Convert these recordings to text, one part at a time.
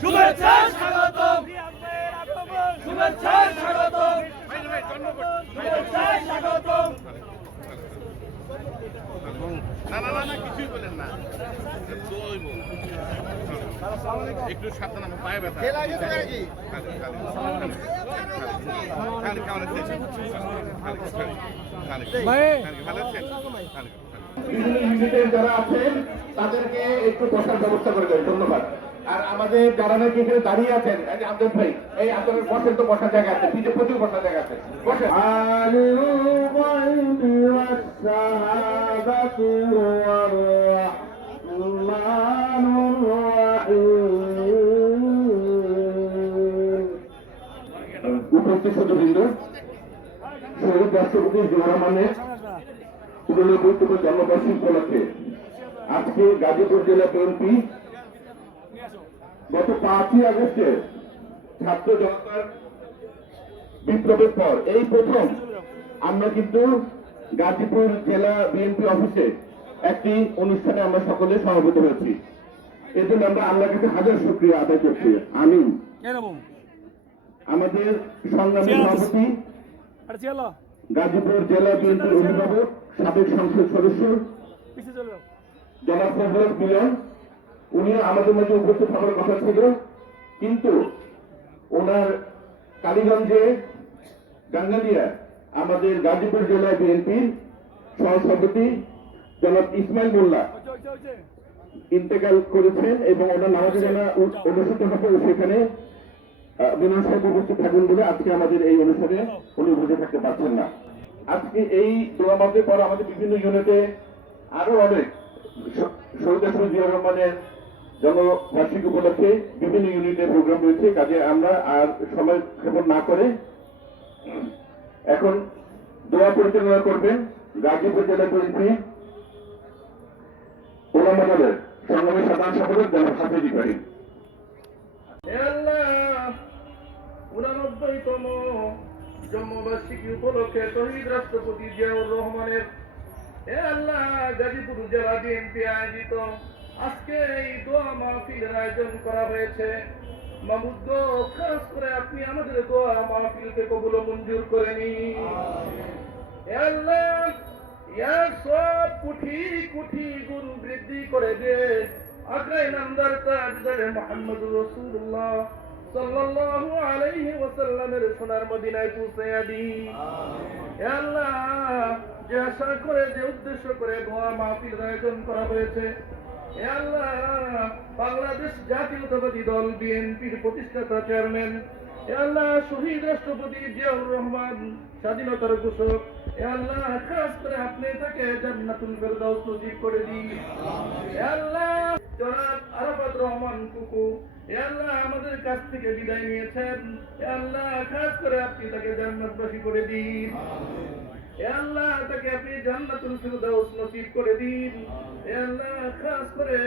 শুভেচ্ছা স্বাগতম শুভেচ্ছা স্বাগতম শুভেচ্ছা স্বাগতম না না না না কিছুই বলেন না একটু সাবধান আমার পায়ে ব্যথা যারা আছেন তাদেরকে একটু বসার ব্যবস্থা করে দেয় ধন্যবাদ আর আমাদের যারা নাকি এখানে দাঁড়িয়ে আছেন যে ভাই, এই আপনাদের বসেন তো, বসার জায়গা আছে, পিঠে প্রচুর বসার জায়গা আছে, বসেন। উপস্থিত উননব্বইতম জন্মবার্ষিকী উপলক্ষে আজকে গাজীপুর জেলা বিএনপি গত পাঁচই আগস্টে ছাত্র জনতার বিপ্লবের পর এই প্রথম আমরা কিন্তু গাজীপুর জেলা বিএনপি অফিসে একটি অনুষ্ঠানে আমরা সকলে সমাবেত হয়েছি। এজন্য আমরা আল্লাহর কাছে হাজার শুক্রিয়া আদায় করছি। আমি আমাদের সংগ্রামী সভাপতি গাজীপুর জেলা বিএনপির অভিভাবক সাবেক সংসদ সদস্য জনাব ফজল মিলন উনি আমাদের মাঝে উপস্থিত হওয়ার কথা ছিল, কিন্তু ওনার কালীগঞ্জে গাঙ্গালিয়া, আমাদের গাজীপুর জেলা বিএনপির সহসভাপতি জনাব ইসমাইল মোল্লা ইন্তেকাল করেছেন এবং ওনার নামাজে জানা অনুষ্ঠিত হবে সেখানে বিনয় সাহেব উপস্থিত থাকুন বলে আজকে আমাদের এই অনুষ্ঠানে উনি বুঝে থাকতে পারছেন না। আজকে এই দোয়া মাসের পর আমাদের বিভিন্ন ইউনিটে আরও অনেক শহীদ আসলে জিয়া রহমানের জন্মবার্ষিকী উপলক্ষে বিভিন্ন ইউনিটে প্রোগ্রাম রয়েছে, কাজে আমরা আর সময় ক্ষেপণ না করে এখন দোয়া পরিচালনা করবেন গাজীপুর জেলা বিএনপি ওলামাদের সংগ্রামী সাধারণ সম্পাদক জনাব হাফিজ ইব্রাহিম। উনানব্বইতম জন্মবার্ষিকী উপলক্ষে শহীদ রাষ্ট্রপতি জিয়াউর রহমানের এ আল্লাহ, গাজীপুর জেলা বিএনপি আয়োজিত আজকে এই দোয়া মাহফিলের আয়োজন করা হয়েছে। মামুদ্দ খাস করে আপনি আমাদের দোয়া মাহফিলকে কবুল মঞ্জুর করে আল্লাহ ইয়ার সব কুঠি কুঠি বৃদ্ধি করে দে। আগ্রাই নামদার তাজদারে মোহাম্মদ রসুল্লাহ সাল্লাল্লাহু আলাইহি ওয়াসাল্লামের সোনার মদিনায় পৌঁছাইয়া দি আল্লাহ যে আশা করে যে উদ্দেশ্য করে দোয়া মাহফিল আয়োজন করা হয়েছে বাংলাদেশ জাতীয়তাবাদী দল বিএনপির প্রতিষ্ঠাতা চেয়ারম্যান। হে আল্লাহ, শহীদ রাষ্ট্রপতি জিয়াউর রহমান, স্বাধীনতার ঘোষক। হে আল্লাহ, খাস করে আপনি তাকে জান্নাতুল ফেরদাউস নসিব করে দিন। হে আল্লাহ, জনাব আরাফাত রহমান কুকু, হে আল্লাহ, আমাদের কাছ থেকে বিদায় নিয়েছেন। হে আল্লাহ, খাস করে আপনি তাকে জান্নাতবাসী করে দিন। হে আল্লাহ, তাকে আপনি জান্নাতুল ফিরদাউস নসিব করে দিন। খাস করে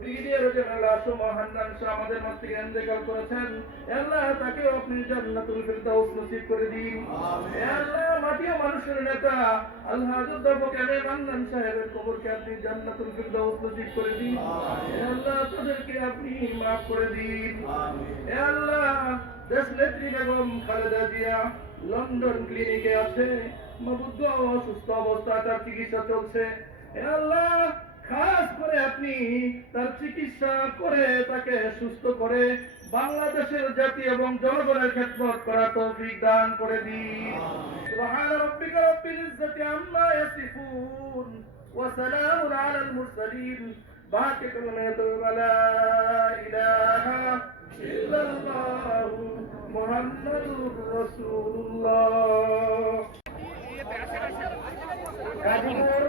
ব্রিগেডিয়ার জেনারেল আসম হান্নান শাহ আমাদের মাঝ থেকে ইন্তেকাল করেছেন। আল্লাহ তাকেও আপনি জান্নাতুল ফিরদাউস নসিব করে দিন। আল্লাহ মাটি মানুষের নেতা আল্লাহ সাহেবের কবরকে আপনি জান্নাতুল ফিরদাউস নসিব করে দিন। আল্লাহ তাদেরকে আপনি মাফ করে দিন। আল্লাহ দেশ নেত্রী বেগম খালেদা জিয়া লন্ডন ক্লিনিকে আছে। অসুস্থ অবস্থা তার চিকিৎসা চলছে। আল্লাহ খাস করে আপনি তার চিকিৎসা করে তাকে সুস্থ করে বাংলাদেশের জাতি এবং জনগণের খেদমত করা তৌফিক দান করে দিন। সুবহান রাব্বিকা রাব্বিল ইজ্জাতি আম্মা ইয়াসিফুন ওয়া সালামুন আলাল মুরসালিন। বাকি কালিমাতু লা ইলাহা ইল্লাল্লাহু মুহাম্মাদুর রাসূলুল্লাহ। গাজীপুর